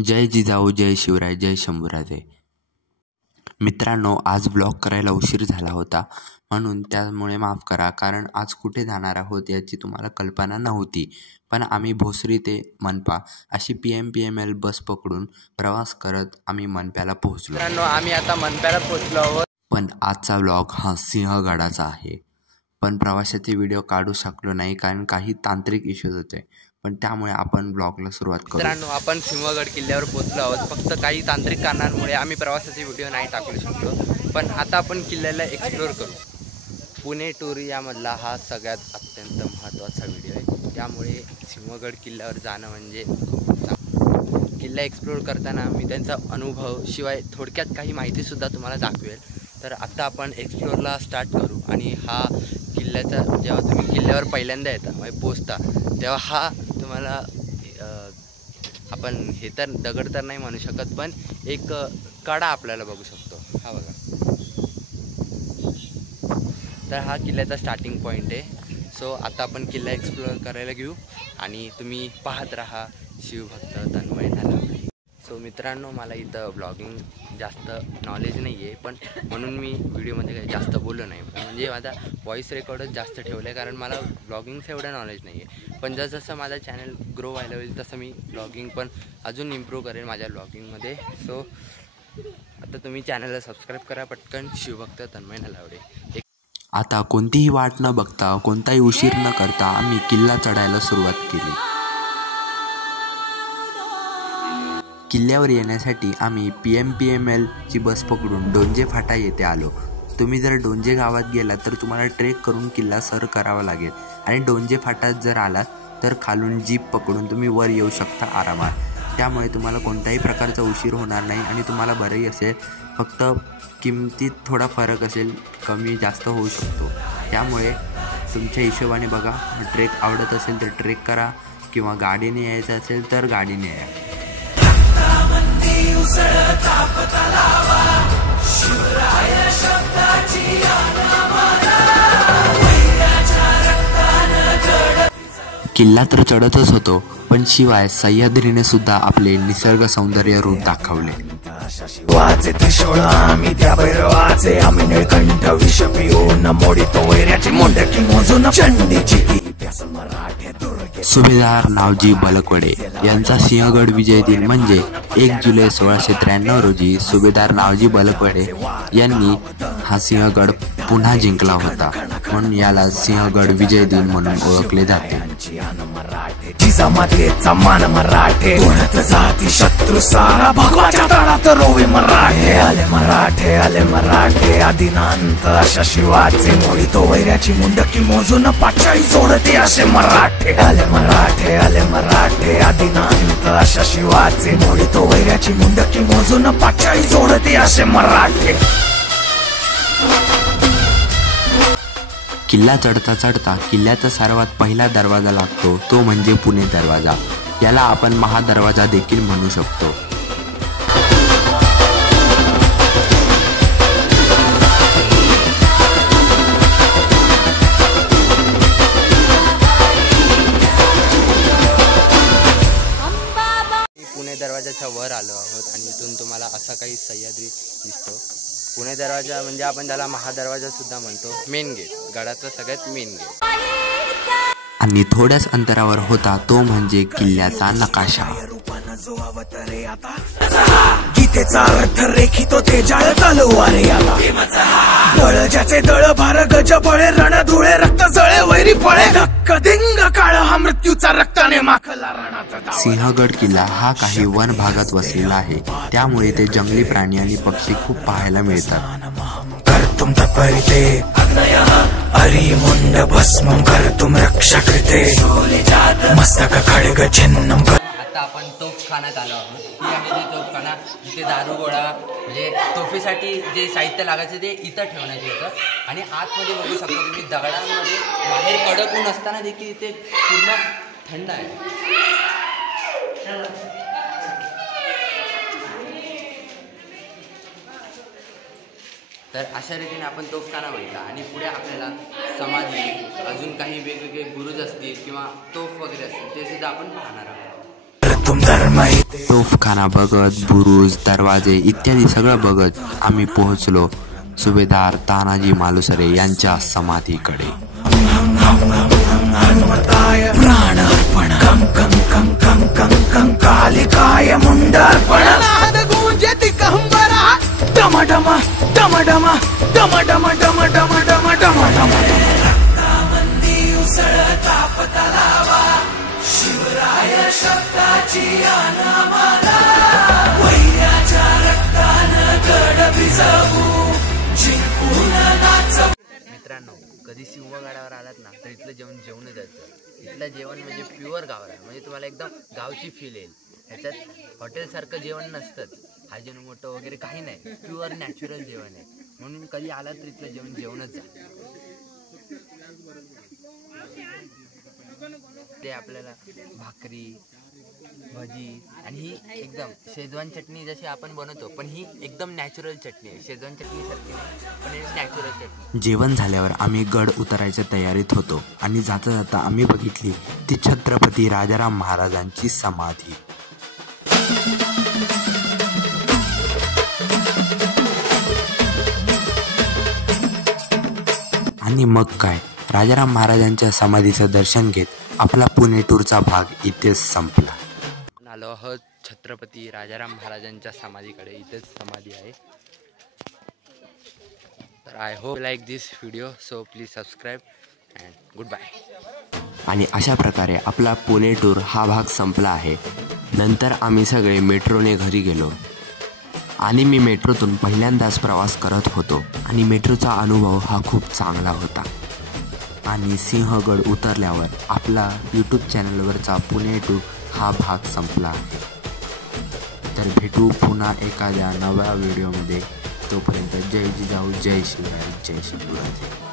जय जिजाऊ, जय शिवराय, जय शंभूराजे. मित्रांनो, आज ब्लॉग करायला उशीर झाला होता, म्हणून त्यामुळे माफ करा. कारण आज कुठे जाणार आहोत याची तुम्हाला कल्पना नव्हती. पण आम्ही भोसरी ते मनपा अशी PMPML बस पकडून प्रवास करत आम्ही मनप्याला पोहोचलो. मित्रांनो, आम्ही आता मनप्याला पोहोचलो आहोत. पण आजचा ब्लॉग हा सिंहगडाचा आहे. पण प्रवासाचे व्हिडिओ काढू शकलो नाही कारण काही तांत्रिक इश्यूज होते. पण त्यामुळे आपण ब्लॉगला सुरुवात करू. मित्रांनो, आपण सिंहगड किल्ल्यावर पोहोचलो आहोत. फक्त काही तांत्रिक कारणांमुळे आम्ही प्रवासाचे व्हिडिओ नाही टाकू शकलो. पण आता आपण किल्ल्याला एक्सप्लोअर करू. पुणे टूर यामधला हा सगळ्यात अत्यंत महत्त्वाचा व्हिडिओ आहे. त्यामुळे सिंहगड किल्ल्यावर जाणं म्हणजे खूप चांगलं. किल्ला एक्सप्लोअर करताना मी त्यांचा अनुभव शिवाय थोडक्यात काही माहितीसुद्धा तुम्हाला दाखवेल. तर आता आपण एक्सप्लोअरला स्टार्ट करू. आणि हा किल्ल्याचा जेव्हा तुम्ही किल्ल्यावर पहिल्यांदा येता म्हणजे पोचता तेव्हा हा तुम्हाला आपण हे तर दगड तर नाही म्हणू शकत, पण एक कडा आपल्याला बघू शकतो. हा बघा, तर हा किल्ल्याचा स्टार्टिंग पॉईंट आहे. सो आता आपण किल्ला एक्सप्लोअर करायला घेऊ आणि तुम्ही पाहत राहा शिवभक्त तन्मय नलावडे. सो मित्रांनो, मला इथं ब्लॉगिंग जास्त नॉलेज नाही आहे, पण म्हणून मी व्हिडिओमध्ये काही जास्त बोललो नाही. म्हणजे माझा व्हॉईस रेकॉर्डच जास्त ठेवलं आहे, कारण मला ब्लॉगिंगचं एवढं नॉलेज नाही आहे. पण जसं माझा चॅनल ग्रो व्हायला होईल तसं मी ब्लॉगिंग पण अजून इम्प्रूव्ह करेन माझ्या ब्लॉगिंगमध्ये. सो आता तुम्ही चॅनलला सबस्क्राईब करा पटकन, शिवभक्त तन्मय नलावडे. आता कोणतीही वाट न बघता, कोणताही उशीर न करता आम्ही किल्ला चढायला सुरुवात केली. किल्ल्यावर येण्यासाठी आम्ही PMPML ची बस पकडून डोंजे फाटा येथे आलो. तुम्ही जर डोंजे गावात गेलात तर तुम्हाला ट्रेक करून किल्ला सर करावा लागेल. आणि डोंजे फाटात जर आलात तर खालून जीप पकडून तुम्ही वर येऊ शकता आरामात. त्यामुळे तुम्हाला कोणत्याही प्रकारचा उशीर होणार नाही आणि तुम्हाला बरंही असेल. फक्त किमतीत थोडा फरक असेल, कमी जास्त होऊ शकतो. त्यामुळे तुमच्या हिशोबाने बघा. ट्रेक आवडत असेल तर ट्रेक करा, किंवा गाडीने यायचं असेल तर गाडीने या. किल्ला तर चढतच होतो, पण शिवाय सह्याद्रीने सुद्धा आपले निसर्ग सौंदर्य रूप दाखवले. शिवाचे त्रिशूळ आम्ही त्या भैरवाचे, आम्ही निळकंठ विष पिऊन मोडीतो वैऱ्याची मुंडकी मोजून चंडीची. सुभेदार नावजी बलकवडे यांचा सिंहगड विजय दिन म्हणजे 1 जुलै 1693 रोजी सुभेदार नावजी बलकवडे यांनी हा सिंहगड पुन्हा जिंकला होता, म्हणून याला सिंहगड विजय दिन म्हणून ओळखले जाते. जिजामातेचा मान मराठे, उडत जाती शत्रू सारा, भगवाच्या तळात रोवे मराठे. आले मराठे, आले मराठे, आदिनांत अशा शिवाचे मोडीतो वैऱ्याची मुंडकी मोजून पाचाई जोडते असे मराठे. आले मराठे, आले मराठे, आदिनांत अशा शिवाचे मोडीतो वैऱ्याची मुंडकी मोजून पाचाई जोडते असे मराठे. किल्ला चढता चढता किल्ल्याचा सर्वात पहिला दरवाजा लागतो, तो म्हणजे पुणे दरवाजा. याला आपण महादरवाजा देखील म्हणू शकतो. पुणे दरवाजाच्या वर आलो आहोत आणि इथून तुम्हाला असा काही सह्याद्री दिसतो. पुणे दरवाजा म्हणजे आपण त्याला महादरवाजा सुद्धा म्हणतो. मेन गेट, गडाचा सगळ्यात मेन गेट. आणि थोड्याच अंतरावर होता तो म्हणजे किल्ल्याचा नकाशा. गीतेचा अर्थ रेखितो ते जाळ तलवारे आला. बळ ज्याचे दळ भार गज बळे, रण धुळे रक्त जळे, वैरी पळे धक्क दिंग काळ, हा मृत्यूचा रक्ताने माखला रणात. सिंहगड किल्ला हा काही वन भागात वसलेला आहे, त्यामुळे ते जंगली प्राणी आणि पक्षी खूप पाहायला मिळतात. कर्तुम तत्परिते अरी मुंड भस्मं कर्तुम रक्षा कृते, मस्तक खड्ग छिन्नं. आता आपण तोफखान्यात आलो आहोत. ही आहे ती तोफखाना, जिथे दारुगोळा म्हणजे तोफेसाठी जे साहित्य लागायचं ते इथं ठेवण्यात येतं. आणि आतमध्ये बघू शकता तुम्ही दगडांमध्ये बाहेर कडक ऊन असताना देखील इथे पूर्ण थंड आहे. तर अशा रीतीने आपण तोफखाना बघितला. आणि पुढे आपल्याला समाधी, अजून काही वेगवेगळे बुरुज असतील किंवा तोफ वगैरे असतील ते सुद्धा आपण पाहणार आहोत. तुम धर्म ही तोफखाना बघत, बुरुज, दरवाजे इत्यादी सगळं बघत आम्ही पोहोचलो सुभेदार तानाजी मालुसरे यांच्या समाधीकडे. प्राण अर्पण कं कं कं कं कं कं कालिकाय मुंडार्पण नाद गूंजे दिगंबरा डम डम डम डम डम डम डम डम डम डम डम रक्तामंदी उसळता पतलावा शिवराय शब्दाची अनामाला वैराच्या रक्तानं गड भिजवू जिंकून नाचवू. मित्रांनो, कधी सिंहगडावर आलात ना तर इथलं जेवण जेवणच जायचं. इथलं जेवण म्हणजे प्युअर गावरान, म्हणजे तुम्हाला एकदम गावची फील येईल. ह्याच्यात हॉटेलसारखं जेवण नसतंच, अजिनोमोटो वगैरे काही नाही, प्युअर नॅचरल जेवण आहे. म्हणून कधी आलात तर इथलं जेवण जेवणच जा. ते आपल्याला भाकरी, भजी आणि ही एकदम शेजवान चटणी जशी आपण बनवतो, पण ही एकदम नॅचरल चटणी आहे. शेजवान चटणी सारखी नाही, पण ही नॅचरल चटणी. जेवण झाल्यावर आम्ही गड उतरायच्या तयारीत होतो आणि जाता जाता आम्ही बघितली ती छत्रपती राजाराम महाराजांची समाधी. आणि मग काय, राजाराम महाराजांच्या समाधीचं दर्शन घेत आपला पुणे टूरचा भाग इथेच संपला. आलो आहोत छत्रपती राजाराम महाराजांच्या समाधीकडे. इथेच समाधी आहे. तर I hope like this video, so please subscribe and good bye. आणि अशा प्रकारे आपला पुणे टूर हा भाग संपला आहे. नंतर आम्ही सगळे मेट्रोने घरी गेलो आणि मी मेट्रोतून पहिल्यांदाच प्रवास करत होतो आणि मेट्रोचा अनुभव हा खूप चांगला होता. आणि सिंहगड उतरल्यावर आपला यूट्यूब चॅनलवरचा पुणे टूर हा भाग संपला आहे. तर भेटू पुन्हा एखाद्या नव्या व्हिडिओमध्ये. तोपर्यंत जय जिजाऊ, जय शिवराय, जय शिवराय.